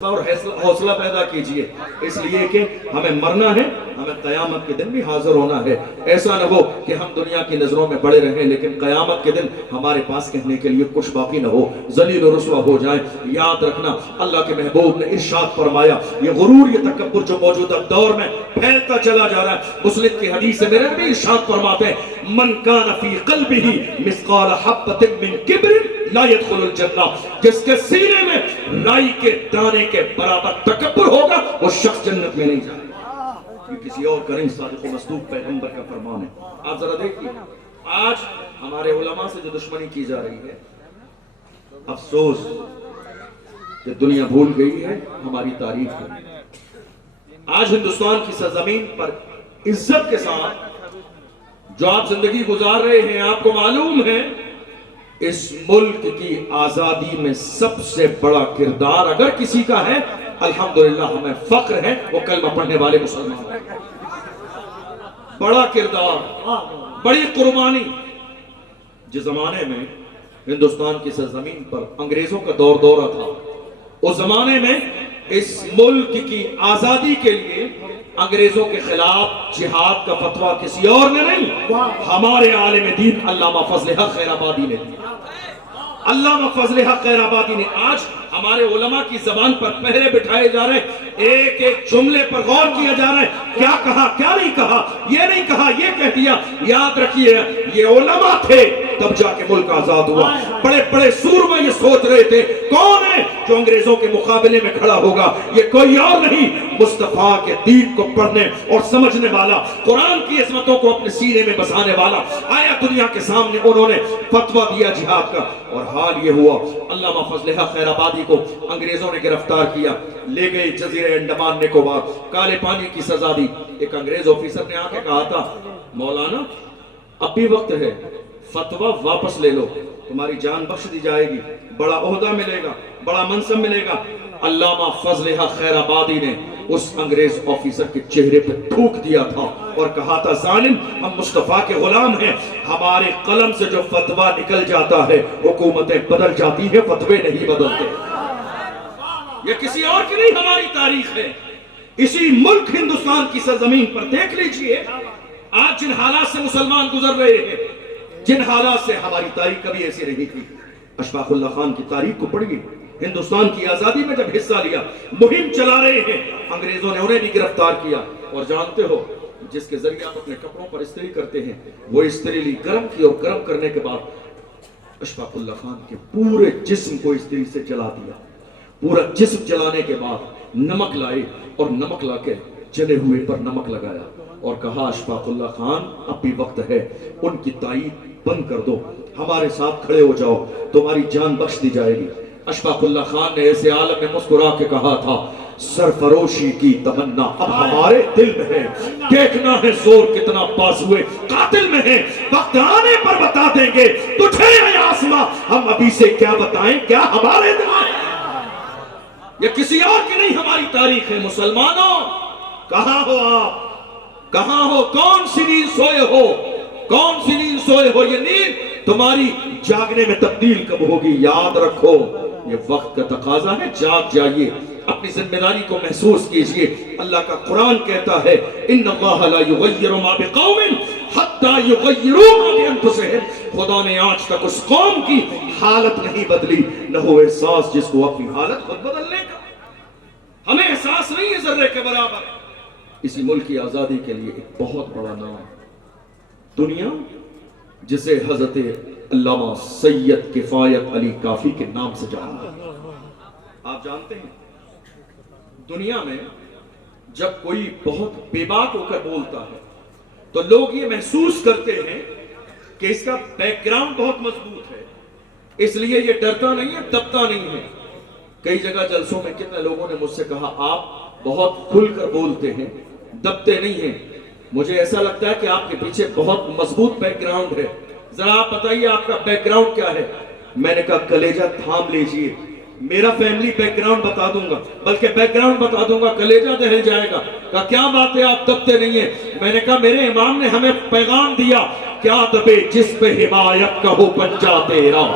اور حوصلہ پیدا کیجئے، اس لیے کہ ہمیں مرنا ہے، ہمیں قیامت کے دن بھی حاضر ہونا ہے۔ ایسا نہ ہو کہ ہم دنیا کی نظروں میں بڑے رہیں لیکن قیامت کے دن ہمارے پاس کہنے کے لیے کچھ باقی نہ ہو، ذلیل و رسوا ہو جائیں۔ یاد رکھنا اللہ کے محبوب نے ارشاد فرمایا، یہ غرور، یہ تکبر جو موجودہ دور میں پھیلتا چلا جا رہا ہے، مسلم کی حدیث ہے، میرے نبی ارشاد فرماتے ہیں، من کان فی قلبہ مثقال حبۃ من کبر لا يدخل الجنہ، جس کے سینے میں رائی کے دانے کے برابر تکبر ہوگا وہ شخص جنت میں نہیں جائے گا۔ یہ کسی اور کا نہیں، صادق و مصدوق پیغمبر کا فرمان ہے۔ آپ ذرا دیکھیے آج ہمارے علماء سے جو دشمنی کی جا رہی ہے، افسوس کہ دنیا بھول گئی ہے ہماری تاریخ کو۔ آج ہندوستان کی سرزمین پر عزت کے ساتھ جو آپ زندگی گزار رہے ہیں، آپ کو معلوم ہے اس ملک کی آزادی میں سب سے بڑا کردار اگر کسی کا ہے، الحمدللہ ہمیں فخر ہے، وہ کلمہ پڑھنے والے مسلمان ہیں۔ بڑا کردار، بڑی قربانی۔ جس زمانے میں ہندوستان کی سرزمین پر انگریزوں کا دورہ تھا، اس زمانے میں اس ملک کی آزادی کے لیے انگریزوں کے خلاف جہاد کا فتویٰ کسی اور نے نہیں، ہمارے عالم دین علامہ فضل حق خیر آبادی نے دیا۔ علامہ فضل حق خیر آبادی نے آج ہمارے علماء کی زبان پر پہرے بٹھائے جا رہے ہیں، ایک ایک جملے پر غور کیا جا رہا ہے، کیا کہا کیا نہیں کہا، یہ نہیں کہا یہ کہہ دیا۔ یاد رکھیے یہ علماء تھے تب جا کے ملک آزاد ہوا۔ بڑے بڑے سورمہ یہ سوچ رہے تھے کون ہے جو انگریزوں کے مقابلے میں کھڑا ہوگا، یہ کوئی اور نہیں، مصطفیٰ کے دین کو پڑھنے اور سمجھنے والا، قرآن کی عظمتوں کو اپنے سینے میں بسانے والا آیا دنیا کے سامنے، انہوں نے فتویٰ دیا جہاد کا۔ اور حال یہ ہوا علامہ فضل حق خیر آبادی کو انگریزوں نے گرفتار کیا، لے گئے جزیرہ انڈمان نکوبار، کالے پانی کی سزا دی۔ ایک انگریز آفیسر نے آ کے کہا تھا، مولانا اب بھی وقت ہے، فتویٰ واپس لے لو، تمہاری جان بخش دی جائے گی، بڑا عہدہ ملے گا، بڑا منصب ملے گا۔ علامہ فضل حق خیر آبادی نے اس انگریز آفیسر کے چہرے پہ تھوک دیا تھا اور کہا تھا، ظالم ہم مصطفیٰ کے غلام ہیں، ہمارے قلم سے جو فتویٰ نکل جاتا ہے حکومتیں بدل جاتی ہیں، فتوے نہیں بدلتے۔ یہ کسی اور کی نہیں، ہماری تاریخ ہے۔ اسی ملک ہندوستان کی سرزمین پر دیکھ لیجئے آج جن حالات سے مسلمان گزر رہے ہیں، جن حالات سے ہماری تاریخ کبھی ایسی رہی تھی۔ اشفاق اللہ خان کی تاریخ کو پڑھیے، ہندوستان کی آزادی میں جب حصہ لیا، مہم چلا رہے ہیں، انگریزوں نے انہیں بھی گرفتار کیا۔ اور جانتے ہو جس کے ذریعے آپ اپنے کپڑوں پر استری کرتے ہیں، وہ استری لی، گرم کی، اور گرم کرنے کے بعد اشفاق اللہ خان کے پورے جسم کو استری سے جلا دیا۔ پورا جسم جلانے کے بعد نمک لائے اور نمک لا کے جلے ہوئے پر نمک لگایا اور کہا، اشفاق اللہ خان اب بھی وقت ہے، ان کی تائید بند کر دو، ہمارے ساتھ کھڑے ہو جاؤ، تمہاری جان بخش دی جائے گی۔ اشفاق اللہ خان نے ایسے عالم میں مسکرا کے کہا تھا، سرفروشی کی تمنا اب ہمارے دل میں ہے، دیکھنا ہے زور کتنا بازوئے قاتل میں ہے، وقت آنے پر بتا دیں گے تجھے اے آسماں، ہم ابھی سے کیا بتائیں، کیا ہمارے دل میں۔ یہ کسی اور کی نہیں، ہماری تاریخ ہے۔ مسلمانوں کہاں ہو آپ، کہاں ہو، کون سی نیند سوئے ہو، کون سی نیند سوئے ہو؟ یہ نیند تمہاری جاگنے میں تبدیل کب ہوگی؟ یاد رکھو یہ وقت کا تقاضا ہے، جاگ جائیے، اپنی ذمہ داری کو محسوس کیجئے۔ اللہ کا قرآن کہتا ہے، ان اللہ لا یغیر ما بقوم حتی یغیروا ما بانفسہم، خدا نے آج تک اس قوم کی حالت نہیں بدلی، نہ ہو احساس جس کو اپنی حالت خود بدلنے کا۔ ہمیں احساس نہیں ہے ذرے کے برابر۔ اسی ملک کی آزادی کے لیے ایک بہت بڑا نام دنیا، جسے حضرت علامہ سید کفایت علی کافی کے نام سے جانا ہے۔ آپ جانتے ہیں دنیا میں جب کوئی بہت بے باک ہو کر بولتا ہے تو لوگ یہ محسوس کرتے ہیں کہ اس کا بیک گراؤنڈ بہت مضبوط ہے، اس لیے یہ ڈرتا نہیں ہے، دبتا نہیں ہے۔ کئی جگہ جلسوں میں کتنے لوگوں نے مجھ سے کہا، آپ بہت کھل کر بولتے ہیں، دبتے نہیں ہیں۔ مجھے ایسا لگتا ہے کہ آپ کے پیچھے بہت مضبوط بیک گراؤنڈ ہے، ذرا آپ بتائیے آپ کا بیک گراؤنڈ کیا ہے؟ میں نے کہا کلیجہ تھام لیجئے، میرا فیملی بیک گراؤنڈ بتا دوں گا، بلکہ بیک گراؤنڈ بتا دوں گا، کلیجہ دہل جائے گا۔ کہا کیا بات ہے آپ دبتے نہیں ہیں؟ میں نے کہا میرے امام نے ہمیں پیغام دیا، کیا دبے جس پہ حمایت کا ہو پنجہ تیرا،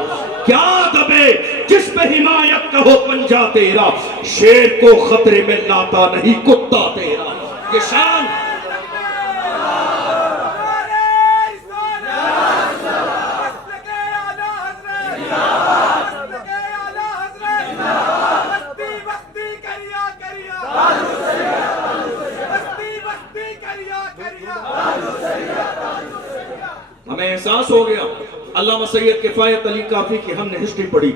کیا دبے جس پہ حمایت کا ہو پنجا تیرا، شیر کو خطرے میں لاتا نہیں کتا تیرا. یہ شان ہمیں احساس ہو گیا. علامہ سید کفایت علی کافی کی ہم نے ہسٹری پڑھی.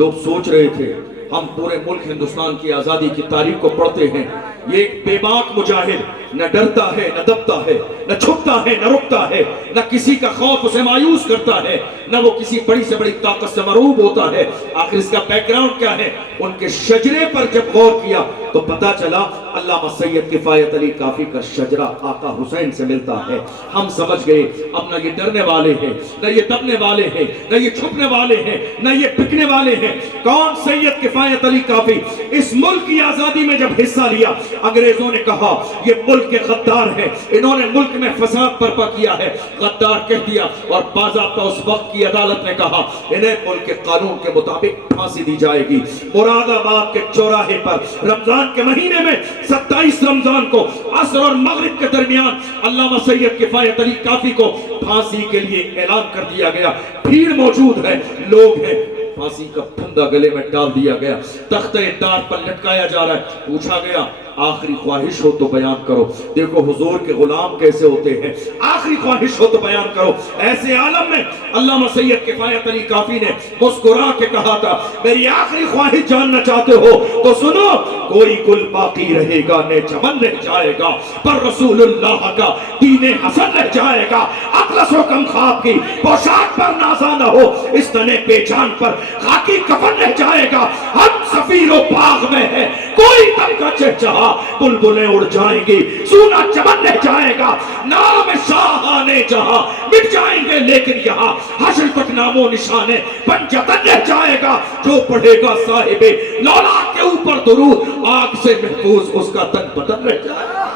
لوگ سوچ رہے تھے ہم پورے ملک ہندوستان کی آزادی کی تاریخ کو پڑھتے ہیں، یہ ایک بے باک مجاہد، نہ ڈرتا ہے نہ دبتا ہے، نہ چھپتا ہے نہ رکتا ہے، نہ کسی کا خوف اسے مایوس کرتا ہے، نہ وہ کسی بڑی سے بڑی طاقت سے مرعوب ہوتا ہے. آخر اس کا بیک گراؤنڈ کیا ہے؟ ان کے شجرے پر جب غور کیا تو پتا چلا علامہ سید کفایت علی کافی کا شجرہ آقا حسین سے ملتا ہے. ہم سمجھ گئے اب نہ یہ ڈرنے والے ہیں، نہ یہ دبنے والے ہیں، نہ یہ چھپنے والے ہیں، نہ یہ بکنے والے ہیں. کون؟ سید کفایت علی کافی. اس ملک کی آزادی میں جب حصہ لیا، انگریزوں نے کہا یہ ملک کے غدار ہیں، انہوں نے ملک میں فساد برپا کیا ہے، غدار کہہ دیا. اور باضابطہ اس وقت کی عدالت نے کہا انہیں ملک کے قانون کے مطابق پھانسی دی جائے گی. مراد آباد کے چوراہے پر رمضان کے مہینے میں 27 رمضان کو عصر اور مغرب کے درمیان علامہ سید کفایت علی کافی کو پھانسی کے لیے اعلان کر دیا گیا. بھیڑ موجود ہے، لوگ ہیں. پھانسی کا پھندا گلے میں ڈال دیا گیا، تختہ دار پر لٹکایا جا رہا ہے. پوچھا گیا آخری خواہش ہو تو بیان کرو. دیکھو حضور کے غلام کیسے ہوتے ہیں، آخری خواہش ہو تو بیان کرو. ایسے عالم میں علامہ سید کفایت علی کافی نے مسکرا کے کہا تھا میری آخری خواہش جاننا چاہتے ہو تو سنو، کوئی گل باقی رہے گا نہ چمن رہ جائے گا، پر رسول اللہ کا دین حسن رہ جائے گا. اطلس و کم خواب کی پوشاک پر نازا نہ ہو، اس تنے پہ جان پر خاکی کفن رہ جائے گا. ہم سفیر و باغ میں ہے، کوئی دم کا چہچہا بلبلیں اڑ جائیں گی، سونا چمن رہ جائے گا. نام شاہانے جہاں مٹ جائیں گے لیکن یہاں حشر تک نام و نشانے پنجتن رہ جائے گا. جو پڑھے گا صاحب لولا کے اوپر درود، آگ سے محفوظ اس کا تن بدن رہ جائے گا.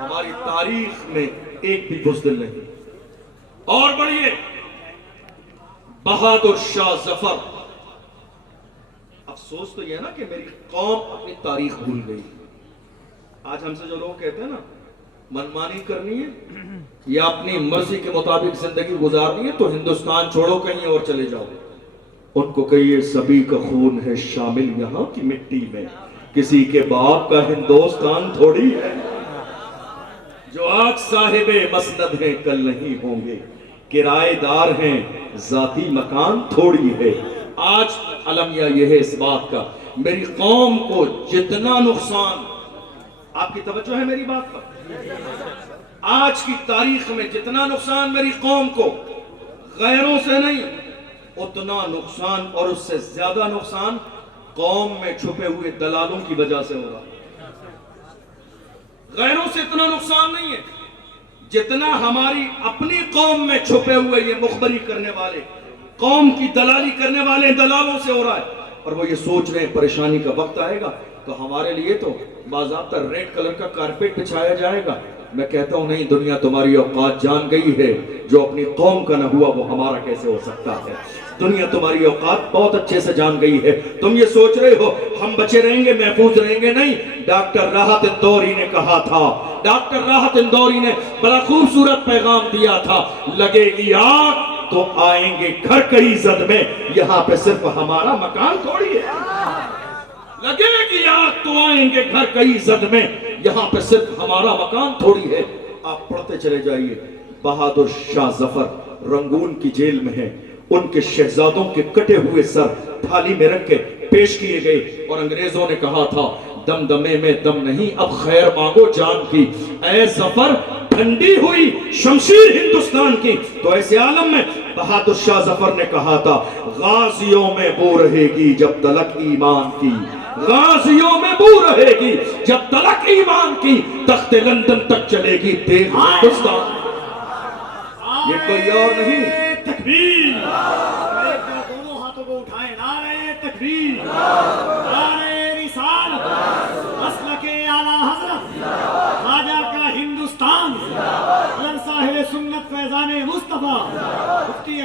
ہماری تاریخ میں ایک بھی بزدل نہیں. اور بڑھئے بہادر شاہ ظفر. افسوس تو یہ ہے نا کہ میری قوم اپنی تاریخ بھول گئی. آج ہم سے جو لوگ کہتے ہیں نا منمانی کرنی ہے یا اپنی مرضی کے مطابق زندگی گزارنی ہے تو ہندوستان چھوڑو کہیں اور چلے جاؤ. ان کو کہیے سبھی کا خون ہے شامل یہاں کی مٹی میں، کسی کے باپ کا ہندوستان تھوڑی ہے. جو آج صاحب مسند ہیں کل نہیں ہوں گے، کرائے دار ہیں ذاتی مکان تھوڑی ہے. آج المیہ یہ ہے اس بات کا، میری قوم کو جتنا نقصان، آپ کی توجہ ہے میری بات پر، آج کی تاریخ میں جتنا نقصان میری قوم کو غیروں سے نہیں، اتنا نقصان اور اس سے زیادہ نقصان قوم میں چھپے ہوئے دلالوں کی وجہ سے ہو رہا. غیروں سے اتنا نقصان نہیں ہے جتنا ہماری اپنی قوم میں چھپے ہوئے یہ مخبری کرنے والے، قوم کی دلالی کرنے والے دلالوں سے ہو رہا ہے. اور وہ یہ سوچ رہے ہیں پریشانی کا وقت آئے گا تو ہمارے لیے تو باضابطہ ریڈ کلر کا کارپیٹ بچھایا جائے گا. میں کہتا ہوں نہیں، دنیا تمہاری اوقات جان گئی ہے، جو اپنی قوم کا نہ ہوا وہ ہمارا کیسے ہو سکتا ہے. دنیا تمہاری اوقات بہت اچھے سے جان گئی ہے. تم یہ سوچ رہے ہو ہم بچے رہیں گے، محفوظ رہیں گے، نہیں. ڈاکٹر راحت اندوری نے کہا تھا، ڈاکٹر راحت اندوری نے بڑا خوبصورت پیغام دیا تھا، لگے گی آگ تو آئیں گے گھر کئی زد میں، یہاں پہ صرف ہمارا مکان تھوڑی ہے. لگے گی آگ تو آئیں گے گھر کئی زد میں، یہاں پہ صرف ہمارا مکان تھوڑی ہے. آپ پڑھتے چلے جائیے. بہادر شاہ ظفر رنگون کی جیل میں ہیں. ان کے شہزادوں کے کٹے ہوئے سر تھالی میں رکھ کے پیش کیے گئے اور انگریزوں نے کہا تھا دم دمے میں دم نہیں، اب خیر مانگو جان کی. اے ظفر ٹھنڈی ہوئی شمشیر ہندوستان کی. تو ایسے عالم میں بہادر شاہ ظفر نے کہا تھا غازیوں میں بو رہے گی جب تلک ایمان کی، غازیوں میں بو رہے گی جب تلک ایمان کی، تخت لندن تک چلے گی تیغ ہندوستان. یہ کوئی اور نہیں. تکبیر! دونوں ہاتھوں کو اٹھائیں، نعرہ تکبیر، نعرہ رسالت، مسلک اعلیٰ حضرت خواجہ کا ہندوستان، علم صاحب سنت فیضان مصطفیٰ مفتی